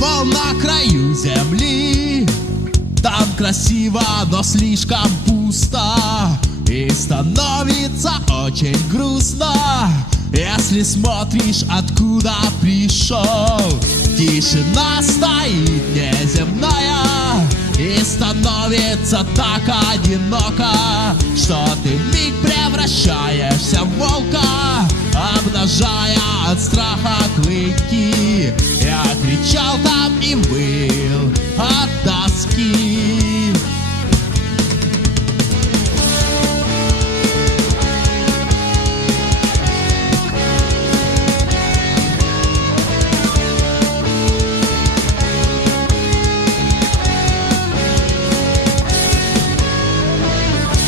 Я бывал на краю земли. Там красиво, но слишком пусто. И становится очень грустно. Если смотришь, откуда пришел. Тишина стоит неземная. И становится так одиноко Что ты миг превращаешься в волка Обнажая от страха клыки кричал там и выл от тоски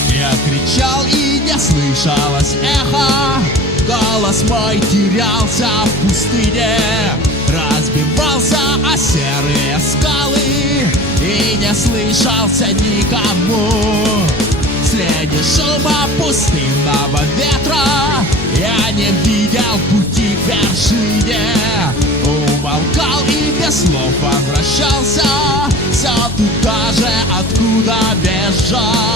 Я кричал и не слышалось эхо. Голос мой терялся в пустыне Разбивался о серые скалы И не слышался никому. Среди шума пустынного ветра Я не видел пути к вершине. Умолкал и без слов возвращался Все туда же, откуда бежал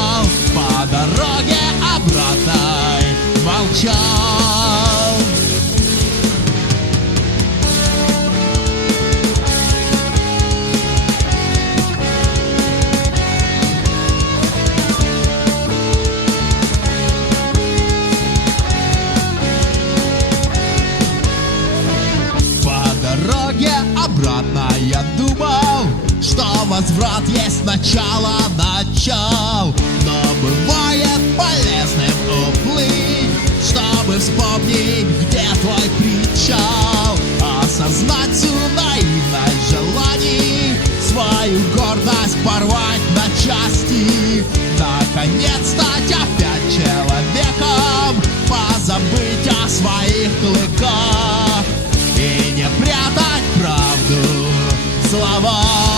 обратно я думал, что возврат есть начало начал. Но бывает полезным уплыть, чтобы вспомнить, где твой причал. Осознать всю наивность желаний, свою гордость порвать клыках и